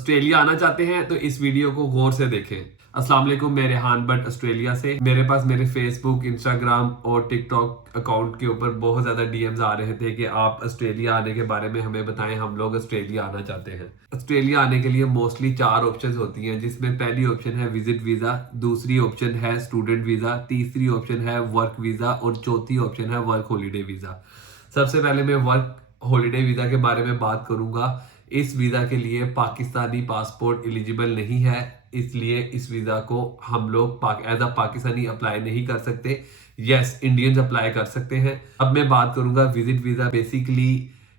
Australia आना चाहते हैं तो इस वीडियो को गौर से देखें। अस्सलाम वालेकुम, मैं रेहान बट ऑस्ट्रेलिया से। मेरे पास मेरे फेसबुक, इंस्टाग्राम और टिकटॉक अकाउंट के ऊपर बहुत ज़्यादा डीएम्स आ रहे थे कि आप ऑस्ट्रेलिया आने के बारे में हमें बताएं, हम लोग ऑस्ट्रेलिया आना चाहते हैं। ऑस्ट्रेलिया आने के लिए मोस्टली 4 ऑप्शंस होती हैं, जिसमें पहली ऑप्शन है विजिट वीज़ा, दूसरी ऑप्शन है स्टूडेंट वीज़ा, तीसरी ऑप्शन है वर्क वीज़ा और चौथी ऑप्शन है वर्क हॉलीडे वीज़ा। सबसे पहले मैं वर्क हॉलीडे वीज़ा के बारे में बात करूंगा। इस वीज़ा के लिए पाकिस्तानी पासपोर्ट एलिजिबल नहीं है, इसलिए इस वीज़ा को हम लोग एज अ पाकिस्तानी अप्लाई नहीं कर सकते। यस, इंडियंस अप्लाई कर सकते हैं। अब मैं बात करूंगा विजिट वीज़ा। बेसिकली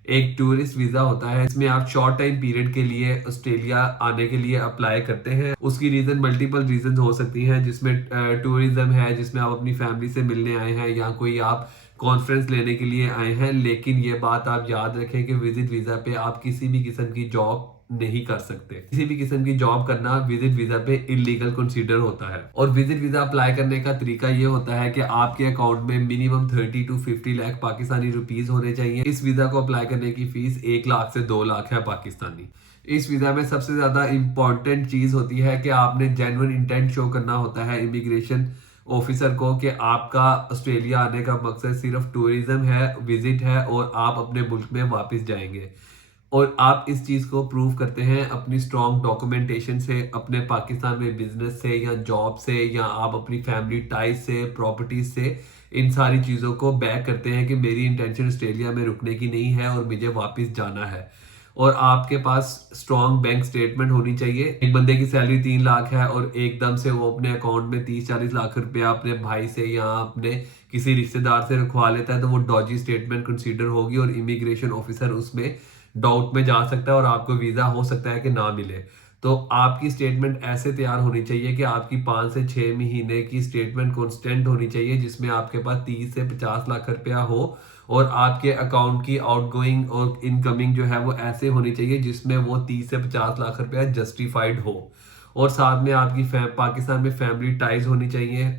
एक टूरिस्ट वीज़ा होता है, इसमें आप शॉर्ट टाइम पीरियड के लिए ऑस्ट्रेलिया आने के लिए अप्लाई करते हैं। उसकी रीज़न मल्टीपल रीजन हो सकती हैं, जिसमें टूरिज्म है, जिसमें आप अपनी फैमिली से मिलने आए हैं या कोई आप कॉन्फ्रेंस लेने के लिए आए हैं। लेकिन ये बात आप याद रखें कि विजिट वीज़ा पे आप किसी भी किस्म की जॉब नहीं कर सकते। किसी भी किस्म की जॉब करना विजिट वीजा पे इलीगल कंसीडर होता है। और विजिट वीजा अप्लाई करने का तरीका ये होता है कि आपके अकाउंट में minimum 30 to 50 lakh Pakistani rupees होने चाहिए। इस वीजा को अप्लाई करने की फीस 1 लाख से 2 लाख है पाकिस्तानी। इस वीजा में सबसे ज्यादा इंपॉर्टेंट चीज होती है कि आपने जेन्युइन इंटेंट शो करना होता है इमिग्रेशन ऑफिसर को कि आपका ऑस्ट्रेलिया आने का मकसद सिर्फ टूरिज्म है, विजिट है और आप अपने मुल्क में वापस जाएंगे। और आप इस चीज़ को प्रूव करते हैं अपनी स्ट्रॉन्ग डॉक्यूमेंटेशन से, अपने पाकिस्तान में बिजनेस से या जॉब से, या आप अपनी फैमिली टाइज से, प्रॉपर्टीज से, इन सारी चीज़ों को बैक करते हैं कि मेरी इंटेंशन ऑस्ट्रेलिया में रुकने की नहीं है और मुझे वापस जाना है। और आपके पास स्ट्रॉन्ग बैंक स्टेटमेंट होनी चाहिए। एक बंदे की सैलरी 3 लाख है और एकदम से वो अपने अकाउंट में 30-40 लाख रुपया अपने भाई से या अपने किसी रिश्तेदार से रखवा लेता है, तो वो डॉजी स्टेटमेंट कंसीडर होगी और इमिग्रेशन ऑफिसर उसमें डाउट में जा सकता है और आपको वीजा हो सकता है कि ना मिले। तो आपकी स्टेटमेंट ऐसे तैयार होनी चाहिए कि आपकी 5 से 6 महीने की स्टेटमेंट कॉन्स्टेंट होनी चाहिए, जिसमें आपके पास 30 से 50 लाख रुपया हो और आपके अकाउंट की आउटगोइंग और इनकमिंग जो है वो ऐसे होनी चाहिए जिसमें वो 30 से 50 लाख रुपया जस्टिफाइड हो। और साथ में आपकी पाकिस्तान में फैमिली टाइज होनी चाहिए,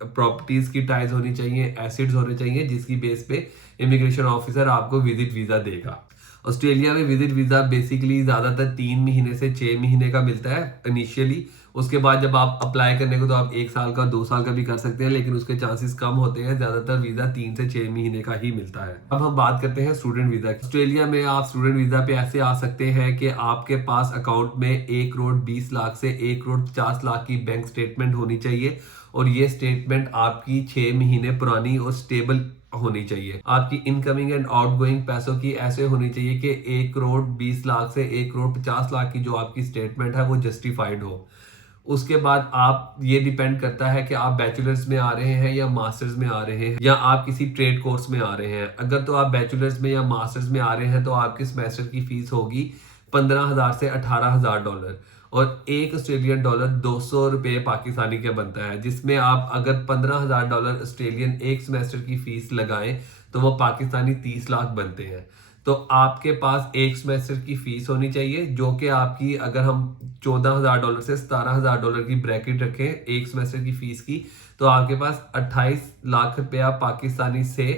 प्रॉपर्टीज की टाइज होनी चाहिए, एसिड्स होने चाहिए, जिसकी बेस पे इमिग्रेशन ऑफिसर आपको विजिट वीजा देगा। ऑस्ट्रेलिया में विजिट वीजा बेसिकली ज्यादातर 3 महीने से 6 महीने का मिलता है इनिशियली। उसके बाद जब आप अप्लाई करने को तो आप 1 साल का 2 साल का भी कर सकते हैं, लेकिन उसके चांसेस कम होते हैं। ज्यादातर वीजा 3 से 6 महीने का ही मिलता है। अब हम बात करते हैं स्टूडेंट वीजा की। ऑस्ट्रेलिया में आप स्टूडेंट वीजा पे ऐसे आ सकते हैं कि आपके पास अकाउंट में 1 करोड़ 20 लाख से 1 करोड़ 50 लाख की बैंक स्टेटमेंट होनी चाहिए और ये स्टेटमेंट आपकी 6 महीने पुरानी और स्टेबल होनी चाहिए। आपकी इनकमिंग एंड आउटगोइंग पैसों की ऐसे होनी चाहिए कि 1 करोड़ 20 लाख से 1 करोड़ 50 लाख की जो आपकी स्टेटमेंट है वो जस्टिफाइड हो। उसके बाद आप ये डिपेंड करता है कि आप बैचलर्स में आ रहे हैं या मास्टर्स में आ रहे हैं या आप किसी ट्रेड कोर्स में आ रहे हैं। अगर तो आप बैचलर्स में या मास्टर्स में आ रहे हैं तो आपके सेमेस्टर की फीस होगी 15,000 से 18,000 डॉलर और 1 ऑस्ट्रेलियन डॉलर 200 रुपये पाकिस्तानी के बनता है, जिसमें आप अगर 15,000 डॉलर ऑस्ट्रेलियन एक सेमेस्टर की फीस लगाएं तो वो पाकिस्तानी 30 लाख बनते हैं। तो आपके पास एक सेमेस्टर की फीस होनी चाहिए जो कि आपकी, अगर हम 14,000 डॉलर से 17,000 डॉलर की ब्रैकेट रखें एक सेमेस्टर की फीस की, तो आपके पास 28 लाख रुपया पाकिस्तानी से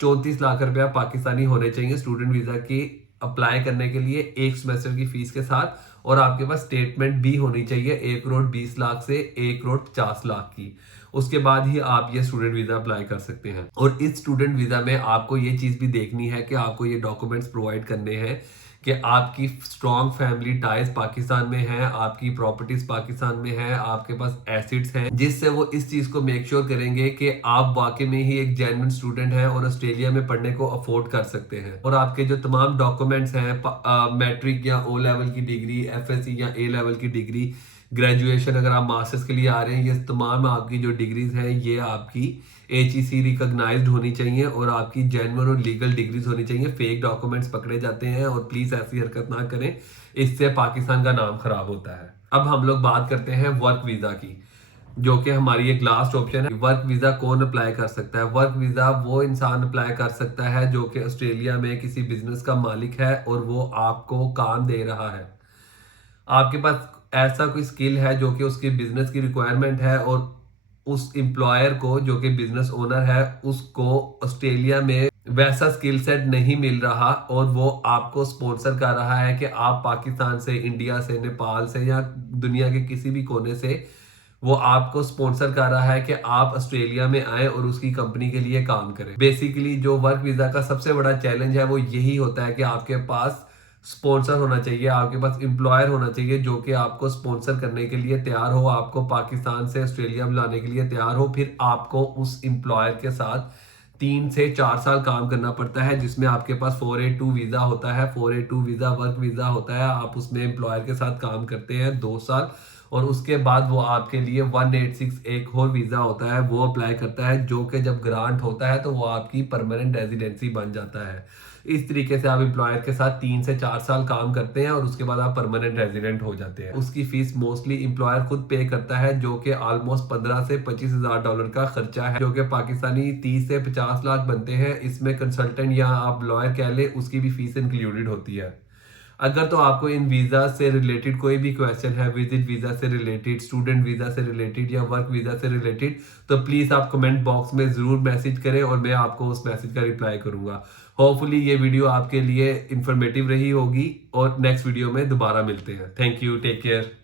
34 लाख रुपया पाकिस्तानी होने चाहिए स्टूडेंट वीजा की अप्लाई करने के लिए एक सेमेस्टर की फीस के साथ। और आपके पास स्टेटमेंट भी होनी चाहिए 1 करोड़ 20 लाख से 1 करोड़ 50 लाख की। उसके बाद ही आप ये स्टूडेंट वीजा अप्लाई कर सकते हैं। और इस स्टूडेंट वीजा में आपको ये चीज भी देखनी है कि आपको ये डॉक्यूमेंट्स प्रोवाइड करने हैं कि आपकी स्ट्रॉन्ग फैमिली टाइज पाकिस्तान में है, आपकी प्रॉपर्टीज पाकिस्तान में है, आपके पास एसिड्स हैं, जिससे वो इस चीज को मेक श्योर करेंगे कि आप वाकई में ही एक जेन्युइन स्टूडेंट हैं और ऑस्ट्रेलिया में पढ़ने को अफोर्ड कर सकते हैं। और आपके जो तमाम डॉक्यूमेंट्स हैं, मैट्रिक या ओ लेवल की डिग्री, एफएससी या ए लेवल की डिग्री, ग्रेजुएशन, अगर आप मास्टर्स के लिए आ रहे हैं, ये तमाम आपकी जो डिग्रीज हैं ये आपकी HEC रिकॉग्नाइज्ड होनी चाहिए और आपकी जेन्युइन और लीगल डिग्रीज होनी चाहिए। फेक डॉक्यूमेंट्स पकड़े जाते हैं और प्लीज ऐसी हरकत ना करें, इससे पाकिस्तान का नाम खराब होता है। अब हम लोग बात करते हैं वर्क वीजा की, जो कि हमारी एक लास्ट ऑप्शन है। वर्क वीजा कौन अप्लाई कर सकता है? वर्क वीजा वो इंसान अप्लाई कर सकता है जो कि ऑस्ट्रेलिया में किसी बिजनेस का मालिक है और वो आपको काम दे रहा है। आपके पास ऐसा कोई स्किल है जो कि उसके बिजनेस की रिक्वायरमेंट है और उस एम्प्लॉयर को, जो कि बिजनेस ओनर है, उसको ऑस्ट्रेलिया में वैसा स्किल सेट नहीं मिल रहा और वो आपको स्पॉन्सर कर रहा है कि आप पाकिस्तान से, इंडिया से, नेपाल से या दुनिया के किसी भी कोने से, वो आपको स्पॉन्सर कर रहा है कि आप ऑस्ट्रेलिया में आए और उसकी कंपनी के लिए काम करें। बेसिकली जो वर्क वीजा का सबसे बड़ा चैलेंज है वो यही होता है कि आपके पास स्पॉन्सर होना चाहिए, आपके पास एम्प्लॉयर होना चाहिए जो कि आपको स्पॉन्सर करने के लिए तैयार हो, आपको पाकिस्तान से ऑस्ट्रेलिया में लाने के लिए तैयार हो। फिर आपको उस एम्प्लॉयर के साथ 3 से 4 साल काम करना पड़ता है, जिसमें आपके पास 482 वीजा होता है। 482 वीजा वर्क वीजा होता है। आप उसमें एम्प्लॉयर के साथ काम करते हैं 2 साल और उसके बाद वो आपके लिए 186 एक और वीजा होता है, वो अप्लाई करता है, जो कि जब ग्रांट होता है तो वो आपकी परमानेंट रेजिडेंसी बन जाता है। इस तरीके से आप एम्प्लॉयर के साथ 3 से 4 साल काम करते हैं और उसके बाद आप परमानेंट रेजिडेंट हो जाते हैं। उसकी फीस मोस्टली एम्प्लॉयर खुद पे करता है, जो कि ऑलमोस्ट 15 से 25 हजार डॉलर का खर्चा है, जो कि पाकिस्तानी 30 से 50 लाख बनते हैं। इसमें कंसल्टेंट या आप लॉयर कह ले, उसकी भी फीस इंक्लूडेड होती है। अगर तो आपको इन वीजा से रिलेटेड कोई भी क्वेश्चन है, विजिट वीजा से रिलेटेड, स्टूडेंट वीजा से रिलेटेड या वर्क वीजा से रिलेटेड, तो प्लीज आप कमेंट बॉक्स में जरूर मैसेज करें और मैं आपको उस मैसेज का रिप्लाई करूंगा। होपफुली ये वीडियो आपके लिए इंफॉर्मेटिव रही होगी और नेक्स्ट वीडियो में दोबारा मिलते हैं। Thank you, take care.